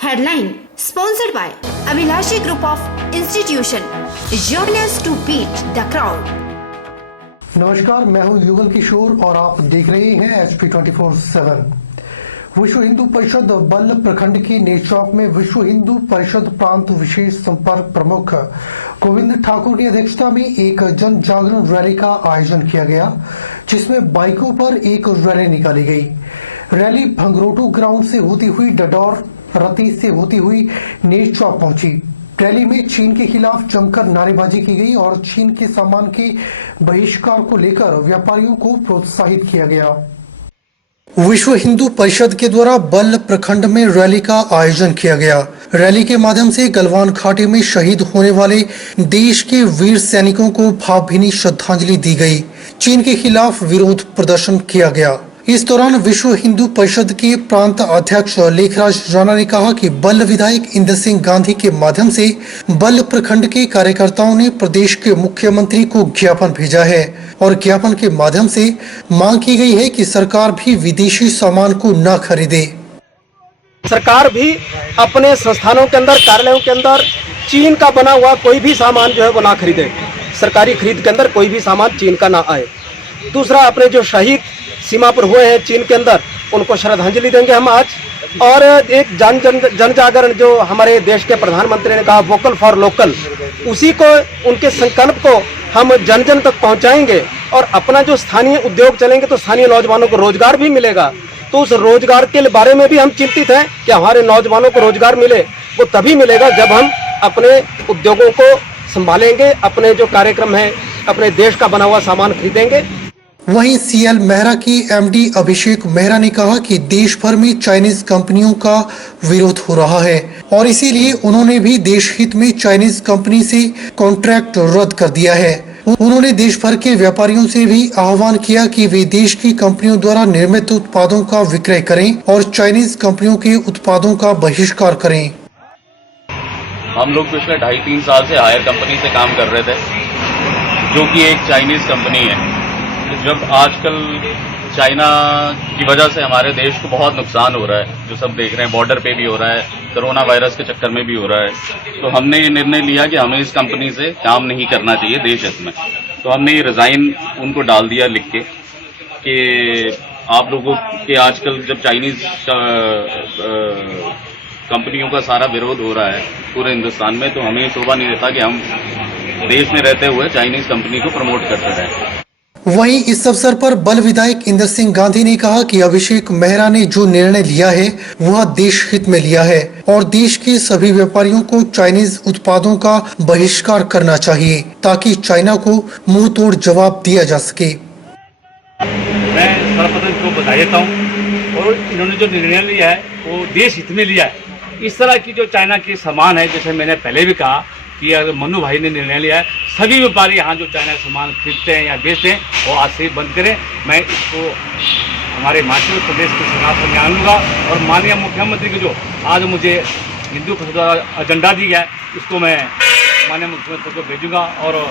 Headline sponsored by Abhilashi Group of Institution. Join us to beat the crowd. नमस्कार, मैं हूं युगल किशोर और आप देख रहे हैं HP 24/7। विश्व हिंदू परिषद बल्लभ प्रखंड के नेरचौक में विश्व हिंदू परिषद प्रांत विशेष संपर्क प्रमुख गोविंद ठाकुर की अध्यक्षता में एक जन जागरण रैली का आयोजन किया गया, जिसमें बाइकों पर एक रैली निकाली गई। रैली भंगरोटू ग्राउंड से होती हुई डडौर रती से होती हुई नेरचौक पहुंची। रैली में चीन के खिलाफ जमकर नारेबाजी की गई और चीन के सामान के बहिष्कार को लेकर व्यापारियों को प्रोत्साहित किया गया। विश्व हिंदू परिषद के द्वारा बल्लभ प्रखंड में रैली का आयोजन किया गया। रैली के माध्यम से गलवान घाटी में शहीद होने वाले देश के वीर सैनिकों को भावभीनी श्रद्धांजलि दी गई। चीन के खिलाफ विरोध प्रदर्शन किया गया। इस दौरान विश्व हिंदू परिषद के प्रांत अध्यक्ष लेखराज राणा ने कहा कि बल्लभ विधायक इंद्र सिंह गांधी के माध्यम से बल्लभ प्रखंड के कार्यकर्ताओं ने प्रदेश के मुख्यमंत्री को ज्ञापन भेजा है और ज्ञापन के माध्यम से मांग की गई है कि सरकार भी विदेशी सामान को न खरीदे। सरकार भी अपने संस्थानों के अंदर, कार्यालयों के अंदर चीन का बना हुआ कोई भी सामान जो है वो ना खरीदे। सरकारी खरीद के अंदर कोई भी सामान चीन का ना आए। दूसरा, अपने जो शहीद सीमा पर हुए हैं चीन के अंदर, उनको श्रद्धांजलि देंगे हम आज। और एक जन जागरण जो हमारे देश के प्रधानमंत्री ने कहा, वोकल फॉर लोकल, उसी को, उनके संकल्प को हम जन जन तक पहुंचाएंगे। और अपना जो स्थानीय उद्योग चलेंगे तो स्थानीय नौजवानों को रोजगार भी मिलेगा। तो उस रोजगार के बारे में भी हम चिंतित हैं कि हमारे नौजवानों को रोजगार मिले। वो तभी मिलेगा जब हम अपने उद्योगों को संभालेंगे, अपने जो कार्यक्रम है, अपने देश का बना हुआ सामान खरीदेंगे। वहीं CL मेहरा की MD अभिषेक मेहरा ने कहा कि देश भर में चाइनीज कंपनियों का विरोध हो रहा है और इसीलिए उन्होंने भी देश हित में चाइनीज कंपनी से कॉन्ट्रैक्ट रद्द कर दिया है। उन्होंने देश भर के व्यापारियों से भी आह्वान किया कि वे देश की कंपनियों द्वारा निर्मित उत्पादों का विक्रय करें और चाइनीज कंपनियों के उत्पादों का बहिष्कार करें। हम लोग पिछले 2.5-3 साल से हायर कंपनी से काम कर रहे थे, जो कि एक चाइनीज कंपनी है। जब आजकल चाइना की वजह से हमारे देश को बहुत नुकसान हो रहा है, जो सब देख रहे हैं, बॉर्डर पे भी हो रहा है, कोरोना वायरस के चक्कर में भी हो रहा है, तो हमने ये निर्णय लिया कि हमें इस कंपनी से काम नहीं करना चाहिए देश हित में। तो हमने ये रिजाइन उनको डाल दिया लिख के कि आप लोगों के आजकल जब चाइनीज कंपनियों का सारा विरोध हो रहा है पूरे हिंदुस्तान में, तो हमें शोभा नहीं देता कि हम देश में रहते हुए चाइनीज कंपनी को प्रमोट करते रहें। वहीं इस अवसर पर बल विधायक इंद्र सिंह गांधी ने कहा कि अभिषेक मेहरा ने जो निर्णय लिया है वह देश हित में लिया है और देश के सभी व्यापारियों को चाइनीज उत्पादों का बहिष्कार करना चाहिए ताकि चाइना को मुंह तोड़ जवाब दिया जा सके। मैं सर्वप्रथम को बधाई देता हूँ और इन्होंने जो निर्णय लिया है वो देश हित में लिया है। इस तरह की जो चाइना के सामान है, जैसे मैंने पहले भी कहा कि अगर मनु भाई ने निर्णय लिया है, सभी व्यापारी यहाँ जो चाइना का सामान खरीदते हैं या बेचते हैं वो आज से बंद करें। मैं इसको हमारे हिमाचल प्रदेश के सरकार पर ध्यान दूँगा और माननीय मुख्यमंत्री को जो आज मुझे हिंदू एजेंडा दी गया है, उसको मैं माननीय मुख्यमंत्री को भेजूँगा और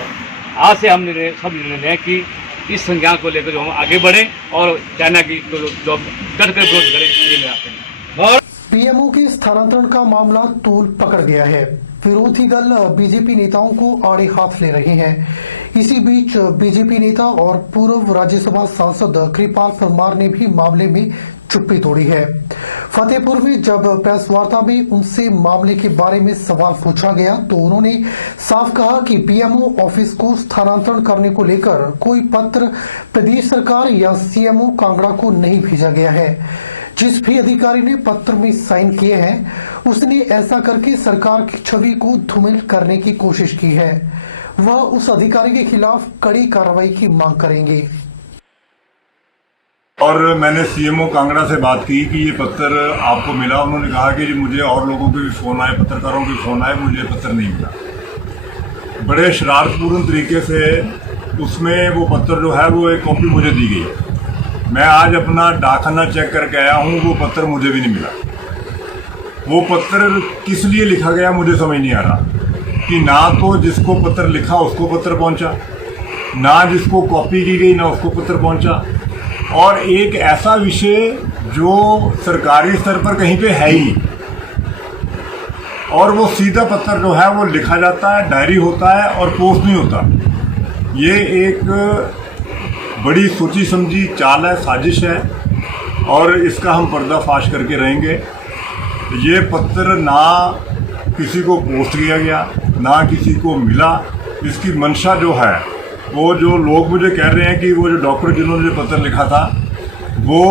आज से हम सब निर्णय लें कि इस संज्ञान को लेकर जो हम आगे बढ़ें और चाइना की जो डट कर विरोध करें, ये मेरा। PMO के स्थानांतरण का मामला तूल पकड़ गया है। विरोधी दल बीजेपी नेताओं को आड़े हाथ ले रहे हैं। इसी बीच बीजेपी नेता और पूर्व राज्यसभा सांसद कृपाल परमार ने भी मामले में चुप्पी तोड़ी है। फतेहपुर में जब प्रेस वार्ता में उनसे मामले के बारे में सवाल पूछा गया तो उन्होंने साफ कहा कि PMO ऑफिस को स्थानांतरण करने को लेकर कोई पत्र प्रदेश सरकार या CMO कांगड़ा को नहीं भेजा गया है। जिस भी अधिकारी ने पत्र में साइन किए हैं उसने ऐसा करके सरकार की छवि को धूमिल करने की कोशिश की है। वह उस अधिकारी के खिलाफ कड़ी कार्रवाई की मांग करेंगे। और मैंने CMO कांगड़ा से बात की कि ये पत्र आपको मिला। उन्होंने कहा कि मुझे और लोगों के भी फोन आए, पत्रकारों के फोन आए, मुझे पत्र नहीं मिला। बड़े शरारतपूर्ण तरीके से उसमें वो पत्र जो है वो एक कॉपी मुझे दी गई। मैं आज अपना डाकखाना चेक करके आया हूँ, वो पत्र मुझे भी नहीं मिला। वो पत्र किस लिए लिखा गया मुझे समझ नहीं आ रहा कि ना तो जिसको पत्र लिखा उसको पत्र पहुँचा, ना जिसको कॉपी की गई ना उसको पत्र पहुँचा, और एक ऐसा विषय जो सरकारी स्तर पर कहीं पे है ही, और वो सीधा पत्र जो है वो लिखा जाता है, डायरी होता है और पोस्ट नहीं होता। ये एक बड़ी सोची समझी चाल है, साजिश है और इसका हम पर्दाफाश करके रहेंगे। ये पत्र ना किसी को पोस्ट किया गया, ना किसी को मिला। इसकी मंशा जो है, वो जो लोग मुझे कह रहे हैं कि वो जो डॉक्टर जिन्होंने जो पत्र लिखा था वो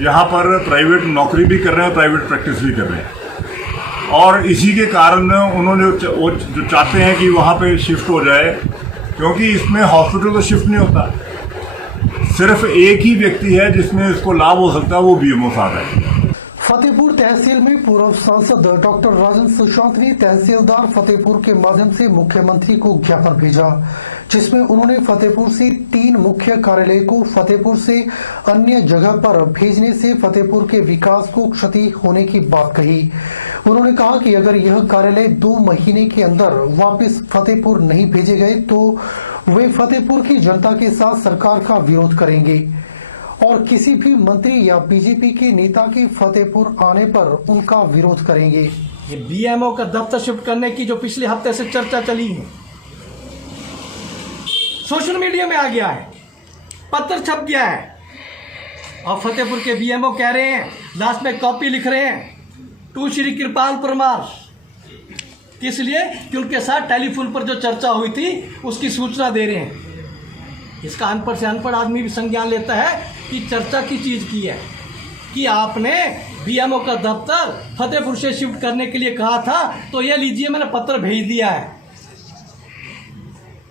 यहाँ पर प्राइवेट नौकरी भी कर रहे हैं, प्राइवेट प्रैक्टिस भी कर रहे हैं और इसी के कारण उन्होंने जो चाहते हैं कि वहाँ पे शिफ्ट हो जाए, क्योंकि इसमें हॉस्पिटल तो शिफ्ट नहीं होता। सिर्फ एक ही व्यक्ति है जिसमें इसको लाभ हो सकता है, वो बीएमओ साहब है। फतेहपुर तहसील में पूर्व सांसद डॉक्टर राजन सुशांत ने तहसीलदार फतेहपुर के माध्यम से मुख्यमंत्री को ज्ञापन भेजा, जिसमें उन्होंने फतेहपुर से 3 मुख्य कार्यालय को फतेहपुर से अन्य जगह पर भेजने से फतेहपुर के विकास को क्षति होने की बात कही। उन्होंने कहा कि अगर यह कार्यालय 2 महीने के अंदर वापस फतेहपुर नहीं भेजे गए तो वे फतेहपुर की जनता के साथ सरकार का विरोध करेंगे और किसी भी मंत्री या बीजेपी के नेता के फतेहपुर आने पर उनका विरोध करेंगे। ये बीएमओ का दफ्तर शिफ्ट करने की जो पिछले हफ्ते से चर्चा चली है, सोशल मीडिया में आ गया है, पत्र छप गया है और फतेहपुर के बीएमओ कह रहे हैं, लास्ट में कॉपी लिख रहे हैं टू श्री कृपाल परमार। किस लिए? कि उनके साथ टेलीफोन पर जो चर्चा हुई थी उसकी सूचना दे रहे हैं। इसका अनपढ़ से अनपढ़ आदमी भी संज्ञान लेता है कि चर्चा की चीज़ की है कि आपने बीएमओ का दफ्तर फतेहपुर से शिफ्ट करने के लिए कहा था, तो ये लीजिए मैंने पत्र भेज दिया है।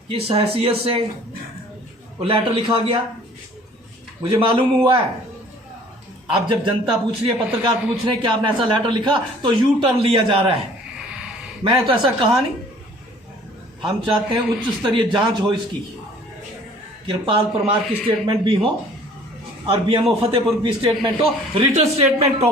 किस हैसियत से वो लेटर लिखा गया मुझे मालूम हुआ है। अब जब जनता पूछ रही है, पत्रकार पूछ रहे हैं कि आपने ऐसा लेटर लिखा, तो यू टर्न लिया जा रहा है। मैंने तो ऐसा कहा नहीं। हम चाहते हैं उच्च स्तरीय जांच हो इसकी, कृपाल परमार की स्टेटमेंट भी हो और बीएमओ फतेहपुर की स्टेटमेंट हो, रिटन स्टेटमेंट हो।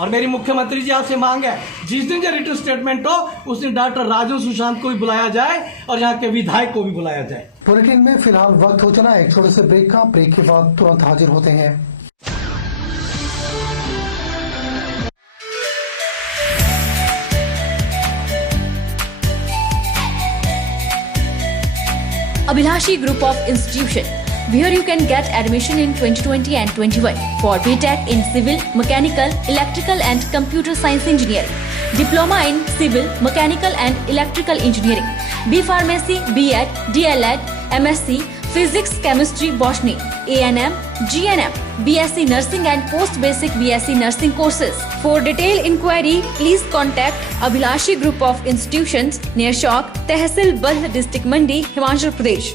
और मेरी मुख्यमंत्री जी आपसे मांग है, जिस दिन जो रिटन स्टेटमेंट हो उस दिन डॉक्टर राजन सुशांत को भी बुलाया जाए और यहाँ के विधायक को भी बुलाया जाए। बुलेटिन में फिलहाल वक्त हो चला एक छोटे से ब्रेक का। ब्रेक के बाद तुरंत हाजिर होते हैं। Abhilashi Group of Institution, where you can get admission in 2020 and 21 for BTech in Civil, Mechanical, Electrical and Computer Science Engineering, Diploma in Civil, Mechanical and Electrical Engineering, B Pharmacy, B.Ed, D.L.Ed, MSc, Physics, Chemistry, Botany, A&M, GNM, BSc Nursing and Post Basic BSc Nursing courses. For detailed inquiry, please contact Abhilashi Group of Institutions near Chowk, Tehsil Bald District Mandi, Himachal Pradesh.